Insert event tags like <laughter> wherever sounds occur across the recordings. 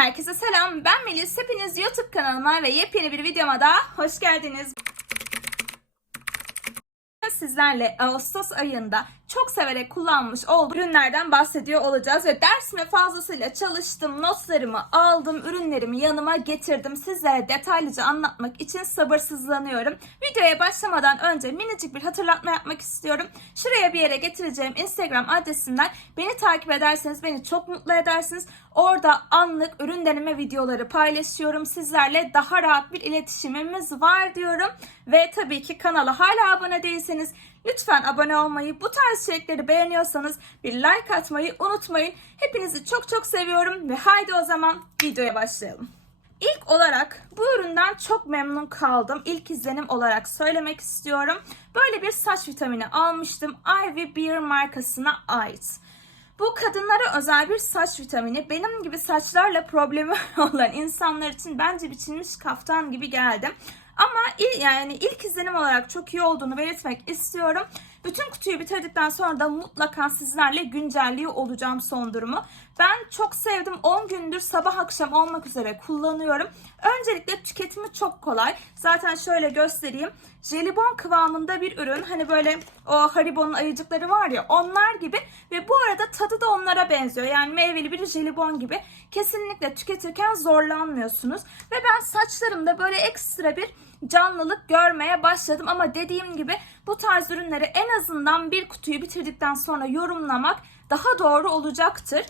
Herkese selam. Ben Melis. Hepiniz YouTube kanalıma ve yepyeni bir videoma daha hoş geldiniz. Sizlerle Ağustos ayında çok severek kullanmış olduğum ürünlerden bahsediyor olacağız ve dersime fazlasıyla çalıştım, notlarımı aldım, ürünlerimi yanıma getirdim. Sizlere detaylıca anlatmak için sabırsızlanıyorum. Videoya başlamadan önce minicik bir hatırlatma yapmak istiyorum. Şuraya bir yere getireceğim Instagram adresimden beni takip ederseniz beni çok mutlu edersiniz. Orada anlık ürün deneme videoları paylaşıyorum. Sizlerle daha rahat bir iletişimimiz var diyorum. Ve tabii ki kanala hala abone değilseniz lütfen abone olmayı, bu tarz içerikleri beğeniyorsanız bir like atmayı unutmayın. Hepinizi çok çok seviyorum ve haydi o zaman videoya başlayalım. İlk olarak bu üründen çok memnun kaldım. İlk izlenim olarak söylemek istiyorum. Böyle bir saç vitamini almıştım. Ivy Beer markasına ait. Bu kadınlara özel bir saç vitamini. Benim gibi saçlarla problemi <laughs> olan insanlar için bence biçilmiş kaftan gibi geldi. Ama il, yani ilk izlenim olarak çok iyi olduğunu belirtmek istiyorum. Bütün kutuyu bitirdikten sonra da mutlaka sizlerle güncelliyor olacağım son durumu. Ben çok sevdim. 10 gündür sabah akşam olmak üzere kullanıyorum. Öncelikle tüketimi çok kolay. Zaten şöyle göstereyim. Jelibon kıvamında bir ürün. Hani böyle o Haribo'nun ayıcıkları var ya onlar gibi. Ve bu arada tadı da onlara benziyor. Yani meyveli bir jelibon gibi. Kesinlikle tüketirken zorlanmıyorsunuz. Ve ben saçlarımda böyle ekstra bir canlılık görmeye başladım. Ama dediğim gibi bu tarz ürünleri en azından bir kutuyu bitirdikten sonra yorumlamak daha doğru olacaktır.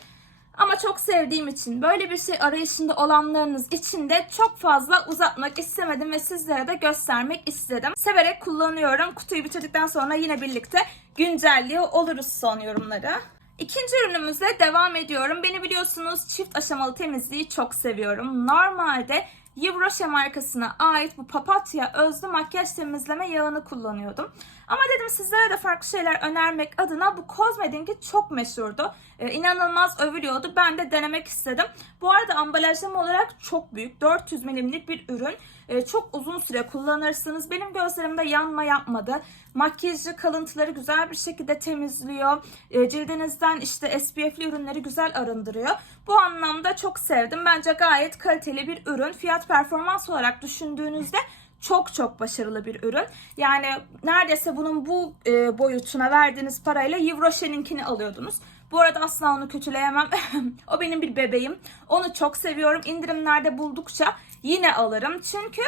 Ama çok sevdiğim için böyle bir şey arayışında olanlarınız için de çok fazla uzatmak istemedim ve sizlere de göstermek istedim. Severek kullanıyorum. Kutuyu bitirdikten sonra yine birlikte güncelliyor oluruz son yorumları. İkinci ürünümüzle devam ediyorum. Beni biliyorsunuz çift aşamalı temizliği çok seviyorum. Normalde Yves Rocher markasına ait bu papatya özlü makyaj temizleme yağını kullanıyordum. Ama dedim sizlere de farklı şeyler önermek adına bu Cosmeding'i çok meşhurdu. Ee, inanılmaz övülüyordu. Ben de denemek istedim. Bu arada ambalajlama olarak çok büyük. 400 milimlik bir ürün. Ee, çok uzun süre kullanırsınız. Benim gözlerimde yanma yapmadı. Makyajı kalıntıları güzel bir şekilde temizliyor. Ee, cildinizden işte SPF'li ürünleri güzel arındırıyor. Bu anlamda çok sevdim. Bence gayet kaliteli bir ürün. Fiyat performans olarak düşündüğünüzde çok çok başarılı bir ürün. Yani neredeyse bunun bu e, boyutuna verdiğiniz parayla Yves Rocher'inkini alıyordunuz. Bu arada asla onu kötüleyemem. <laughs> o benim bir bebeğim. Onu çok seviyorum. İndirimlerde buldukça yine alırım. Çünkü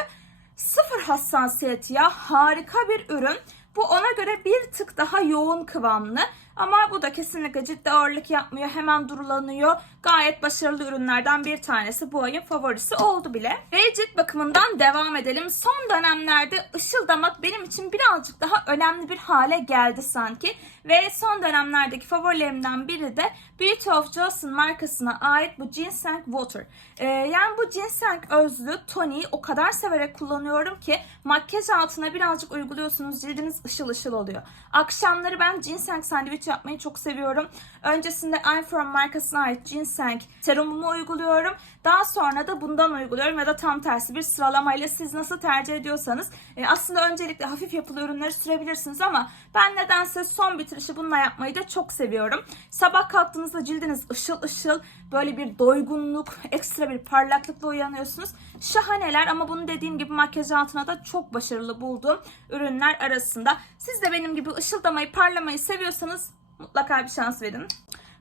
sıfır hassasiyet ya. Harika bir ürün. Bu ona göre bir tık daha yoğun kıvamlı. Ama bu da kesinlikle ciddi ağırlık yapmıyor. Hemen durulanıyor. Gayet başarılı ürünlerden bir tanesi. Bu ayın favorisi oldu bile. Ve cilt bakımından devam edelim. Son dönemlerde ışıldamak benim için birazcık daha önemli bir hale geldi sanki. Ve son dönemlerdeki favorilerimden biri de Beauty of Johnson markasına ait bu Ginseng Water. Ee, yani bu ginseng özlü toniği o kadar severek kullanıyorum ki makyaj altına birazcık uyguluyorsunuz cildiniz ışıl ışıl oluyor. Akşamları ben ginseng sandviç yapmayı çok seviyorum. Öncesinde I'm From markasına ait ginseng serumumu uyguluyorum. Daha sonra da bundan uyguluyorum ya da tam tersi bir sıralamayla siz nasıl tercih ediyorsanız. E, aslında öncelikle hafif yapılı ürünleri sürebilirsiniz ama ben nedense son bitirişi bununla yapmayı da çok seviyorum. Sabah kalktığınızda cildiniz ışıl ışıl böyle bir doygunluk, ekstra bir parlaklıkla uyanıyorsunuz. Şahaneler ama bunu dediğim gibi makyaj altına da çok başarılı bulduğum ürünler arasında. Siz de benim gibi ışıldamayı, parlamayı seviyorsanız mutlaka bir şans verin.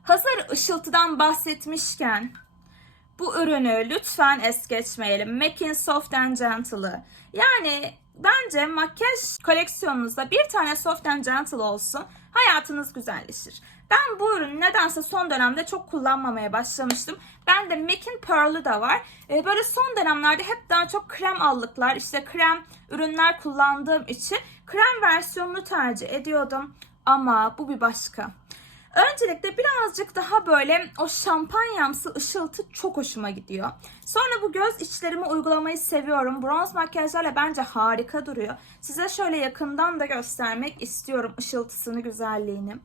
Hazır ışıltıdan bahsetmişken bu ürünü lütfen es geçmeyelim. Making Soft and Gentle'ı. Yani bence makyaj koleksiyonunuzda bir tane Soft and Gentle olsun. Hayatınız güzelleşir. Ben bu ürünü nedense son dönemde çok kullanmamaya başlamıştım. Ben de MAC'in Pearl'ı da var. Ee, böyle son dönemlerde hep daha çok krem allıklar, işte krem ürünler kullandığım için krem versiyonunu tercih ediyordum. Ama bu bir başka. Öncelikle birazcık daha böyle o şampanyamsı ışıltı çok hoşuma gidiyor. Sonra bu göz içlerime uygulamayı seviyorum. Bronz makyajlarla bence harika duruyor. Size şöyle yakından da göstermek istiyorum ışıltısını, güzelliğini.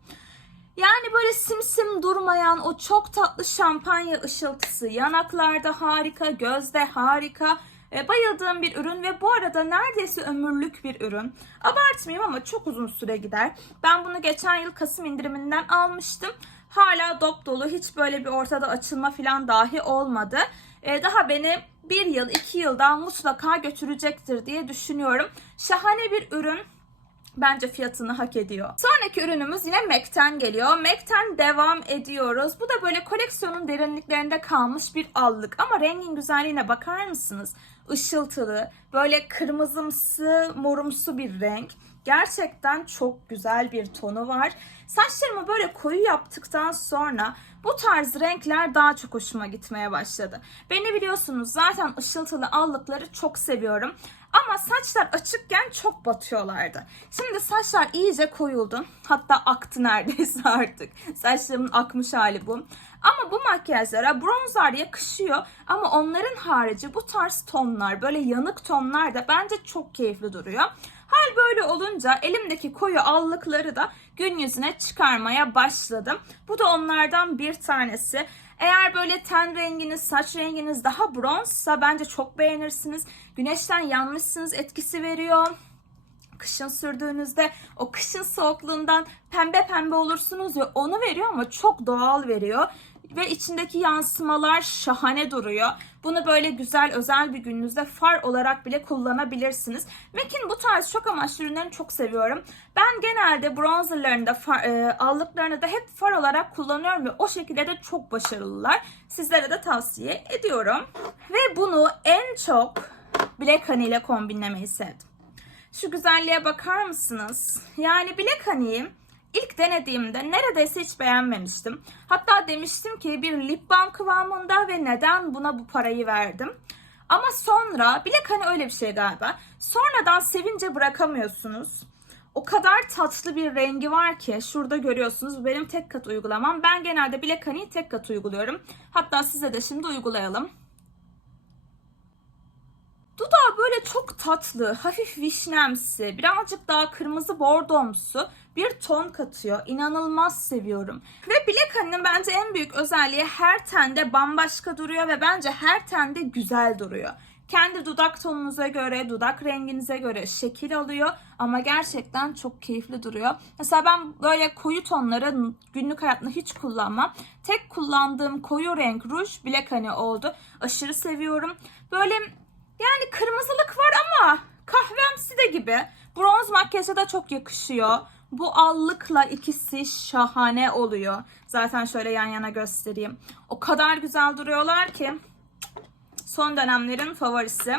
Yani böyle simsim durmayan o çok tatlı şampanya ışıltısı yanaklarda harika, gözde harika. E, bayıldığım bir ürün ve bu arada neredeyse ömürlük bir ürün. Abartmayayım ama çok uzun süre gider. Ben bunu geçen yıl Kasım indiriminden almıştım. Hala dop dolu hiç böyle bir ortada açılma falan dahi olmadı. e, daha beni bir yıl, iki yıl daha mutlaka götürecektir diye düşünüyorum. Şahane bir ürün. Bence fiyatını hak ediyor. Sonraki ürünümüz yine MAC'ten geliyor. MAC'ten devam ediyoruz. Bu da böyle koleksiyonun derinliklerinde kalmış bir allık. Ama rengin güzelliğine bakar mısınız? Işıltılı, böyle kırmızımsı, morumsu bir renk. Gerçekten çok güzel bir tonu var. Saçlarımı böyle koyu yaptıktan sonra bu tarz renkler daha çok hoşuma gitmeye başladı. Beni biliyorsunuz zaten ışıltılı allıkları çok seviyorum. Ama saçlar açıkken çok batıyorlardı. Şimdi saçlar iyice koyuldu. Hatta aktı neredeyse <laughs> artık. Saçlarımın akmış hali bu. Ama bu makyajlara bronzlar yakışıyor. Ama onların harici bu tarz tonlar, böyle yanık tonlar da bence çok keyifli duruyor. Hal böyle olunca elimdeki koyu allıkları da gün yüzüne çıkarmaya başladım. Bu da onlardan bir tanesi. Eğer böyle ten renginiz, saç renginiz daha bronzsa bence çok beğenirsiniz. Güneşten yanmışsınız etkisi veriyor. Kışın sürdüğünüzde o kışın soğukluğundan pembe pembe olursunuz ve onu veriyor ama çok doğal veriyor. Ve içindeki yansımalar şahane duruyor. Bunu böyle güzel özel bir gününüzde far olarak bile kullanabilirsiniz. MAC'in bu tarz çok amaçlı ürünlerini çok seviyorum. Ben genelde bronzerlarını da far, e, allıklarını da hep far olarak kullanıyorum ve o şekilde de çok başarılılar. Sizlere de tavsiye ediyorum. Ve bunu en çok Black Honey ile kombinlemeyi sevdim. Şu güzelliğe bakar mısınız? Yani Black Honey'i ilk denediğimde neredeyse hiç beğenmemiştim. Hatta demiştim ki bir lip balm kıvamında ve neden buna bu parayı verdim. Ama sonra Black Honey öyle bir şey galiba. Sonradan sevince bırakamıyorsunuz. O kadar tatlı bir rengi var ki şurada görüyorsunuz. Benim tek kat uygulamam. Ben genelde Black Honey'i tek kat uyguluyorum. Hatta size de şimdi uygulayalım. Dudağı böyle çok tatlı, hafif vişnemsi, birazcık daha kırmızı bordomsu bir ton katıyor. İnanılmaz seviyorum. Ve Black Honey'nin bence en büyük özelliği her tende bambaşka duruyor ve bence her tende güzel duruyor. Kendi dudak tonunuza göre, dudak renginize göre şekil alıyor ama gerçekten çok keyifli duruyor. Mesela ben böyle koyu tonları günlük hayatımda hiç kullanmam. Tek kullandığım koyu renk ruj Black Honey oldu. Aşırı seviyorum. Böyle yani kırmızılık var ama kahvemsi de gibi. Bronz makyaja da çok yakışıyor. Bu allıkla ikisi şahane oluyor. Zaten şöyle yan yana göstereyim. O kadar güzel duruyorlar ki. Son dönemlerin favorisi.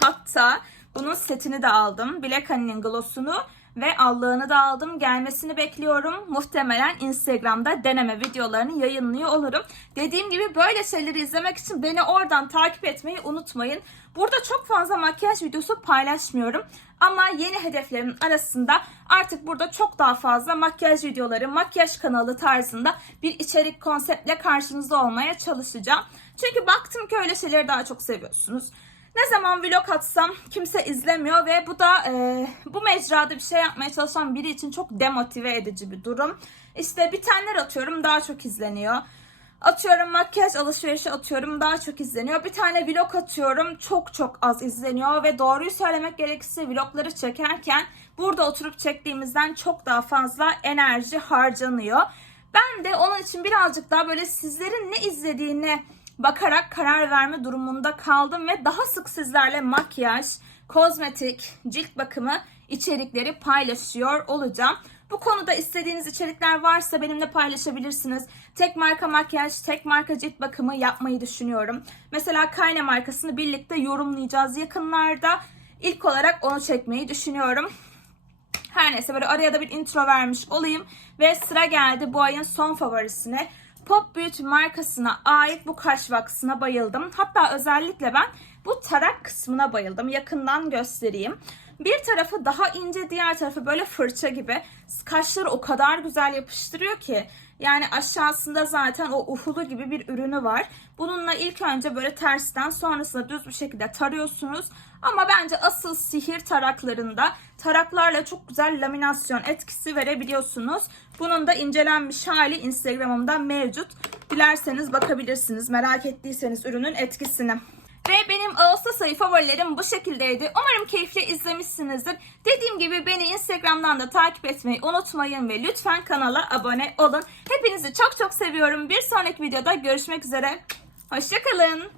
Hatta bunun setini de aldım. Black Honey'nin glossunu ve allığını da aldım. Gelmesini bekliyorum. Muhtemelen Instagram'da deneme videolarını yayınlıyor olurum. Dediğim gibi böyle şeyleri izlemek için beni oradan takip etmeyi unutmayın. Burada çok fazla makyaj videosu paylaşmıyorum. Ama yeni hedeflerimin arasında artık burada çok daha fazla makyaj videoları, makyaj kanalı tarzında bir içerik konseptle karşınızda olmaya çalışacağım. Çünkü baktım ki öyle şeyleri daha çok seviyorsunuz. Ne zaman vlog atsam kimse izlemiyor ve bu da e, bu mecrada bir şey yapmaya çalışan biri için çok demotive edici bir durum. İşte bitenler atıyorum daha çok izleniyor. Atıyorum makyaj alışverişi atıyorum daha çok izleniyor. Bir tane vlog atıyorum çok çok az izleniyor ve doğruyu söylemek gerekirse vlogları çekerken burada oturup çektiğimizden çok daha fazla enerji harcanıyor. Ben de onun için birazcık daha böyle sizlerin ne izlediğini bakarak karar verme durumunda kaldım ve daha sık sizlerle makyaj, kozmetik, cilt bakımı içerikleri paylaşıyor olacağım. Bu konuda istediğiniz içerikler varsa benimle paylaşabilirsiniz. Tek marka makyaj, tek marka cilt bakımı yapmayı düşünüyorum. Mesela Kayne markasını birlikte yorumlayacağız yakınlarda. İlk olarak onu çekmeyi düşünüyorum. Her neyse böyle araya da bir intro vermiş olayım. Ve sıra geldi bu ayın son favorisine. Pop Beauty markasına ait bu kaş vaksına bayıldım. Hatta özellikle ben bu tarak kısmına bayıldım. Yakından göstereyim. Bir tarafı daha ince, diğer tarafı böyle fırça gibi. Kaşları o kadar güzel yapıştırıyor ki. Yani aşağısında zaten o uhulu gibi bir ürünü var. Bununla ilk önce böyle tersten sonrasında düz bir şekilde tarıyorsunuz. Ama bence asıl sihir taraklarında taraklarla çok güzel laminasyon etkisi verebiliyorsunuz. Bunun da incelenmiş hali Instagram'ımda mevcut. Dilerseniz bakabilirsiniz merak ettiyseniz ürünün etkisini. Ve benim Ağustos ayı favorilerim bu şekildeydi. Umarım keyifle izlemişsinizdir. Dediğim gibi beni Instagram'dan da takip etmeyi unutmayın ve lütfen kanala abone olun. Hepinizi çok çok seviyorum. Bir sonraki videoda görüşmek üzere. Hoşçakalın.